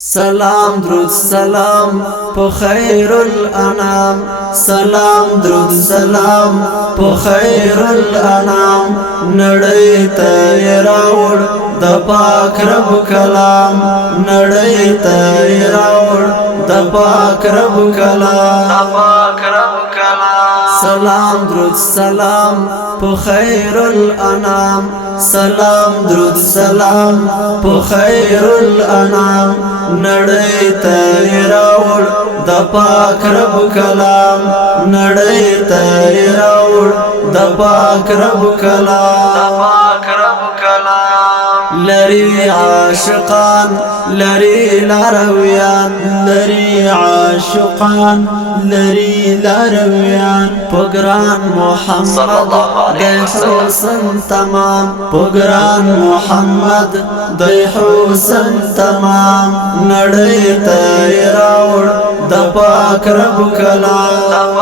سلام درود سلام په خیر الانام، سلام درود سلام په خیر الانام، نړۍ ته راوړ د پاک رب کلام، نړۍ ته راوړ د پاک رب کلام، سلام درود سلام په خیر الانام، سلام درود سلام په خیر الانام، نړۍ ته راوړ د پاک رب کلام، نړۍ ته راوړ د پاک رب کلام، لري عاشقان لري لارویان، لري عاشقان لري لارویان، پګران محمد د حسن تمام، پګران محمد د حسن تمام، نړۍ ته راوړ د پاک رب کلام،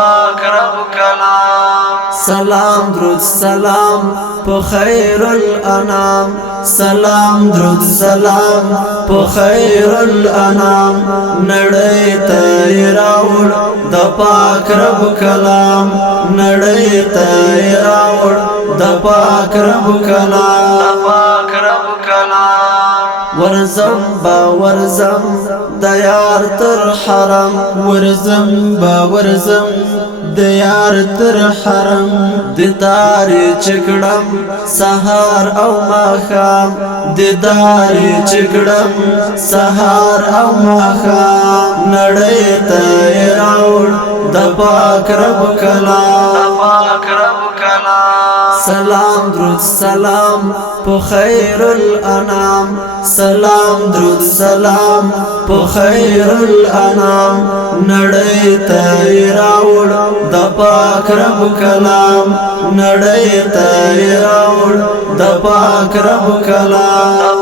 سلام درود سلام په خیر الانام، سلام درود سلام په خیر الانام، نړۍ ته راوړ د پاک رب کلام، نړۍ ته راوړ د پاک رب کلام، ورزم با ورزم د یار تر حرم، ورزم با ورزم د یار تر حرم، دیدار چکړم سحر او ماښام، دیدار چکړم سحر او ماښام، نړۍ ته راوړ د پاک رب کلام، سلام درود سلام په خیر الانام، سلام درود سلام په خیر الانام، نړۍ ته راوړ د پاک رب کلام، نړۍ ته راوړ د پاک رب کلام،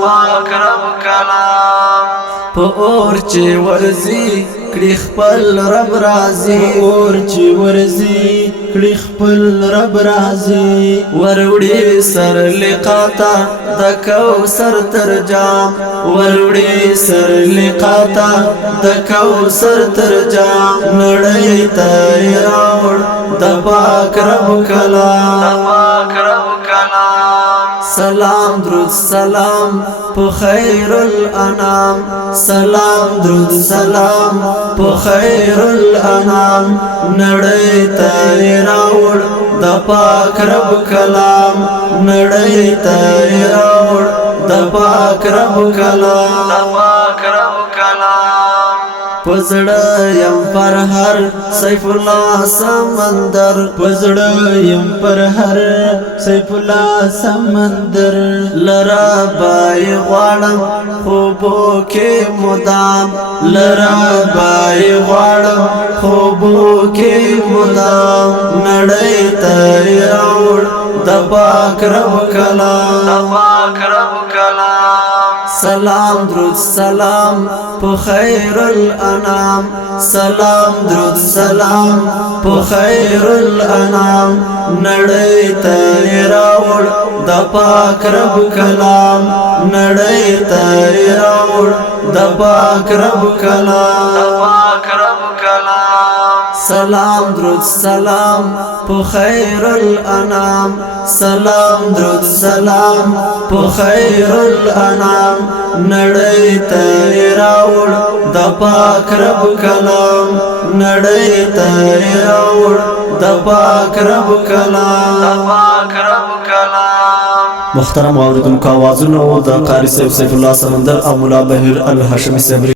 په اور چې ورځي کړي خپل رب راضي، اور چې ورځي کړي خپل رب راضي، وروړي سر لقاتا د کوثر تر جام، وروړي سر لقاتا د کوثر تر جام، نړۍ ته راوړ د پاک رب کلام، سلام درود سلام په خیر الانام، سلام درود سلام په خیر الانام، نړۍ ته راوړ د پاک رب کلام، نړۍ ته راوړ د پاک رب کلام، پزړه یم پر هر سیف الله سمندر، پزړه یم پر هر سیف الله سمندر، لرا بای غواړم خوبو کې مدام، لرا بای غواړم خوبو کې مدام، نړۍ ته راوړ د پاک رب کلام، سلام درود سلام په خیر الانام، سلام درود سلام په خیر الانام، نړۍ ته راوړ د پاک رب کلام، نړۍ ته راوړ د پاک رب کلام، سلام درود سلام په خیر الانام، سلام درود سلام په خیر الانام، نړۍ ته راوړ د پاک رب کلام، نړۍ ته راوړ د پاک رب کلام، محترم اوریدونکو، آوازونه د قاری صاحب سیف الله سمندر او مولا بهیر الهاشمي صاحب